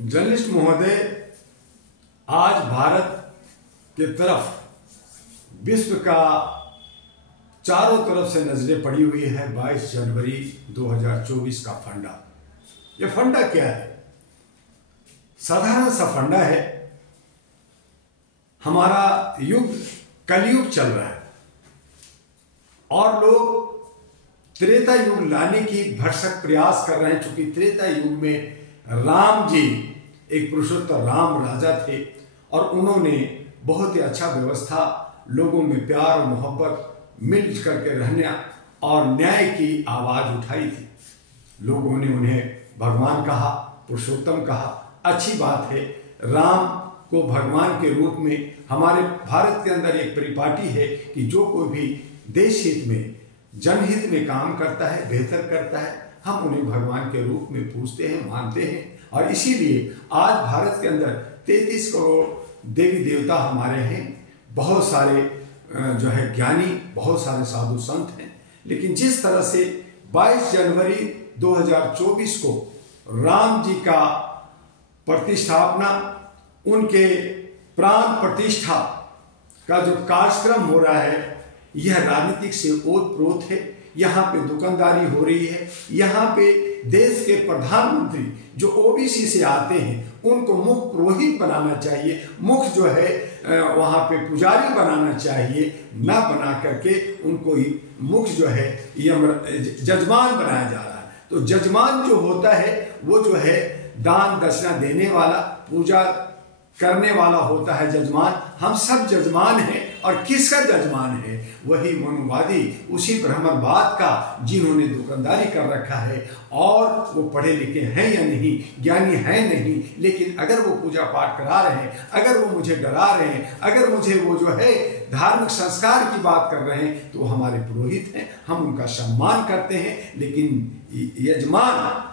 Journalist महोदय, आज भारत के तरफ विश्व का चारों तरफ से नजरें पड़ी हुई है 22 जनवरी 2024 का फंडा। ये फंडा क्या है? साधारण सा फंडा है। हमारा युग कलयुग चल रहा है और लोग त्रेता युग लाने की भरसक प्रयास कर रहे हैं। चूंकि त्रेता युग में राम जी एक पुरुषोत्तम राम राजा थे और उन्होंने बहुत ही अच्छा व्यवस्था, लोगों में प्यार और मोहब्बत, मिल करके रहने और न्याय की आवाज उठाई थी। लोगों ने उन्हें भगवान कहा, पुरुषोत्तम कहा। अच्छी बात है, राम को भगवान के रूप में हमारे भारत के अंदर एक परिपाटी है कि जो कोई भी देश हित में, जनहित में काम करता है, बेहतर करता है, हम उन्हें भगवान के रूप में पूजते हैं, मानते हैं। और इसीलिए आज भारत के अंदर 33 करोड़ देवी देवता हमारे हैं, बहुत सारे जो है ज्ञानी, बहुत सारे साधु संत हैं। लेकिन जिस तरह से 22 जनवरी 2024 को राम जी का प्रतिष्ठापना, उनके प्राण प्रतिष्ठा का जो कार्यक्रम हो रहा है, यह राजनीतिक से ओत-प्रोत है। यहाँ पे दुकानदारी हो रही है। यहाँ पे देश के प्रधानमंत्री जो ओबीसी से आते हैं उनको मुख्य पुरोहित बनाना चाहिए, मुख्य जो है वहाँ पे पुजारी बनाना चाहिए, न बना करके उनको मुख्य जो है जजमान बनाया जा रहा है। तो जजमान जो होता है वो जो है दान दक्षिणा देने वाला, पूजा करने वाला होता है जजमान। हम सब जजमान हैं। और किसका जजमान है? वही मनुवादी, उसी ब्राह्मणवाद का, जिन्होंने दुकानदारी कर रखा है और वो पढ़े लिखे हैं या नहीं, ज्ञानी हैं नहीं, लेकिन अगर वो पूजा पाठ करा रहे हैं, अगर वो मुझे डरा रहे हैं, अगर मुझे वो जो है धार्मिक संस्कार की बात कर रहे हैं, तो हमारे पुरोहित हैं, हम उनका सम्मान करते हैं। लेकिन यजमान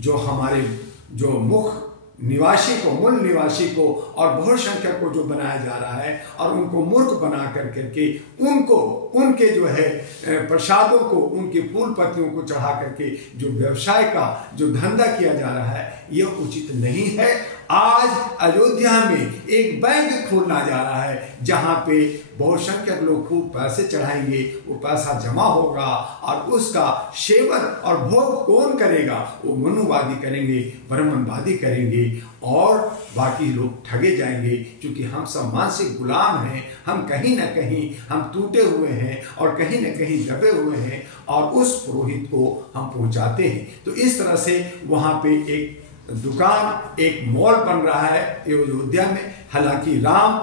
जो हमारे जो मुख्य निवासी को, मूल निवासी को और बहुसंख्यक को जो बनाया जा रहा है और उनको मूर्ख बना करके उनको उनके जो है प्रसादों को, उनके फूल पत्तियों को चढ़ा करके जो व्यवसाय का जो धंधा किया जा रहा है, यह उचित नहीं है। आज अयोध्या में एक बैंक खोलना जा रहा है जहां पे बहुसंख्यक लोग खूब पैसे चढ़ाएंगे, वो पैसा जमा होगा और उसका सेवन और भोग कौन करेगा? वो मनुवादी करेंगे, ब्राह्मणवादी करेंगे और बाकी लोग ठगे जाएंगे। क्योंकि हम सब मानसिक गुलाम हैं, हम कहीं ना कहीं हम टूटे हुए हैं और कहीं ना कहीं दबे हुए हैं और उस पुरोहित को हम पहुंचाते हैं। तो इस तरह से वहां पे एक दुकान, एक मॉल बन रहा है अयोध्या में। हालांकि राम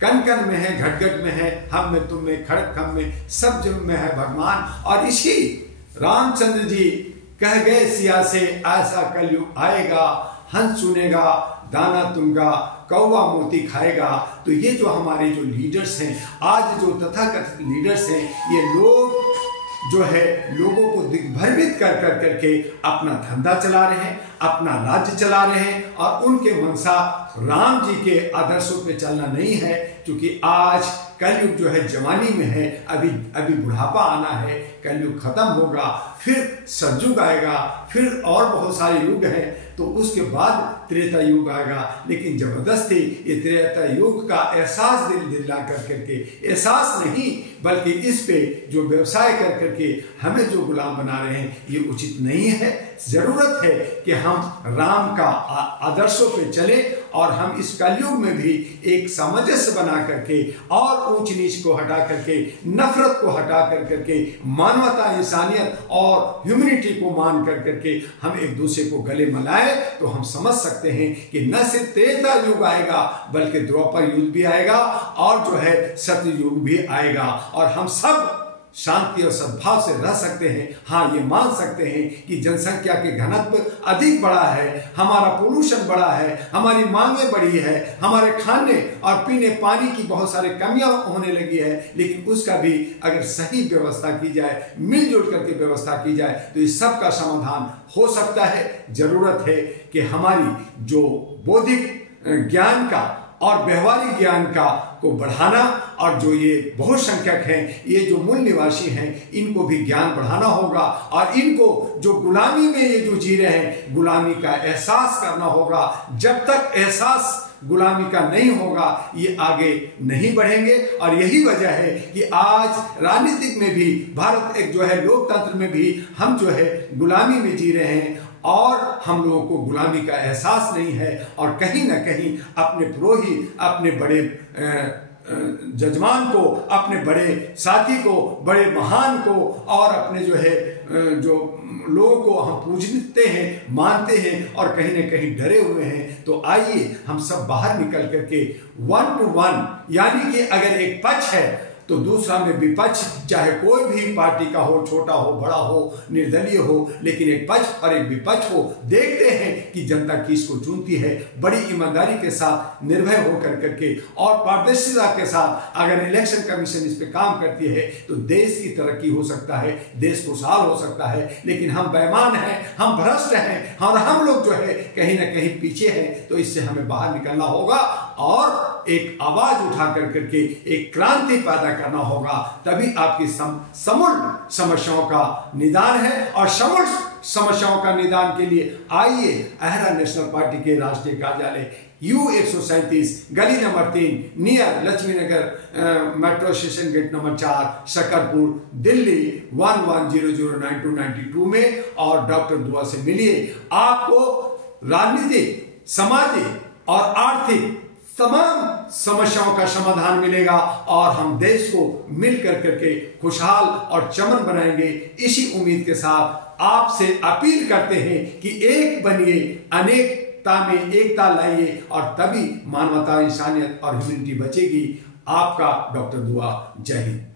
कण कण में है, घट घट में है, हम में, तुम में, खड़क खम में, सब जग में है भगवान। और इसी रामचंद्र जी कह गए सिया से, ऐसा कलयुग आएगा, हंस सुनेगा, दाना तुमका, कौवा मोती खाएगा। तो ये जो हमारे जो लीडर्स हैं, आज जो तथाकथित लीडर्स हैं, ये लोग जो है लोगों को दिग्भ्रमित कर करके अपना धंधा चला रहे हैं, अपना राज्य चला रहे हैं और उनके मनसा राम जी के आदर्शों पे चलना नहीं है। क्योंकि आज कलयुग जो है जवानी में है, अभी बुढ़ापा आना है, कलयुग खत्म होगा, फिर सतयुग आएगा, फिर और बहुत सारे युग हैं, तो उसके बाद त्रेता युग आएगा। लेकिन जबरदस्ती ये त्रेता युग का एहसास दिला करके, एहसास नहीं बल्कि इस पे जो व्यवसाय कर करके हमें जो गुलाम बना रहे हैं, ये उचित नहीं है। जरूरत है कि हम राम का आदर्शों पे चले और हम इस कलयुग में भी एक सामंजस्य बना करके और ऊंच नीच को हटा करके, नफरत को हटा करके, मानवता, इंसानियत और ह्यूमैनिटी को मान करके हम एक दूसरे को गले मिलाए, तो हम समझ सकते हैं कि न सिर्फ त्रेता युग आएगा बल्कि द्वापर युग भी आएगा और जो है सतयुग भी आएगा और हम सब शांति और सद्भाव से रह सकते हैं। हाँ, ये मान सकते हैं कि जनसंख्या के घनत्व अधिक बड़ा है, हमारा पोल्यूशन बड़ा है, हमारी मांगे बढ़ी है, हमारे खाने और पीने पानी की बहुत सारी कमियां होने लगी है। लेकिन उसका भी अगर सही व्यवस्था की जाए, मिलजुल करके व्यवस्था की जाए, तो इस सब का समाधान हो सकता है। जरूरत है कि हमारी जो बौद्धिक ज्ञान का और व्यवहारिक ज्ञान को बढ़ाना, और जो ये बहुसंख्यक हैं, ये जो मूल निवासी हैं, इनको भी ज्ञान बढ़ाना होगा, और इनको जो गुलामी में ये जो जी रहे हैं, गुलामी का एहसास करना होगा। जब तक एहसास गुलामी का नहीं होगा, ये आगे नहीं बढ़ेंगे। और यही वजह है कि आज राजनीतिक में भी भारत एक जो है लोकतंत्र में भी हम जो है गुलामी में जी रहे हैं, और हम लोगों को गुलामी का एहसास नहीं है। और कहीं ना कहीं अपने पुरोहित, अपने बड़े जजमान को, अपने बड़े साथी को, बड़े महान को, और अपने जो है जो लोगों को हम पूजते हैं, मानते हैं, और कहीं ना कहीं डरे हुए हैं। तो आइए हम सब बाहर निकल करके 1 to 1, यानी कि अगर एक पक्ष है तो दूसरा में विपक्ष, चाहे कोई भी पार्टी का हो, छोटा हो, बड़ा हो, निर्दलीय हो, लेकिन एक पक्ष और एक विपक्ष हो। देखते हैं कि जनता किसको चुनती है। बड़ी ईमानदारी के साथ, निर्भय होकर करके और पारदर्शिता के साथ अगर इलेक्शन कमीशन इस पे काम करती है तो देश की तरक्की हो सकता है, देश खुशहाल हो सकता है। लेकिन हम बेईमान हैं, हम भ्रष्ट हैं, और हम लोग जो है कहीं ना कहीं पीछे हैं। तो इससे हमें बाहर निकलना होगा और एक आवाज उठा करके एक क्रांति पैदा करना होगा। तभी आपकी समूल समस्याओं का निदान है। और समूल समस्याओं का निदान के लिए आइए अहरा नेशनल पार्टी के राष्ट्रीय कार्यालय U137 गली number 3 near Lakshmi Nagar metro station gate number 4 Shakarpur Delhi 11009292 में, और डॉक्टर दुआ से मिलिए। आपको राजनीतिक, सामाजिक और आर्थिक तमाम समस्याओं का समाधान मिलेगा, और हम देश को मिलकर करके खुशहाल और चमन बनाएंगे। इसी उम्मीद के साथ आपसे अपील करते हैं कि एक बनिए, अनेकता में एकता लाइए, और तभी मानवता, इंसानियत और ह्यूमैनिटी बचेगी। आपका डॉक्टर दुआ। जय हिंद।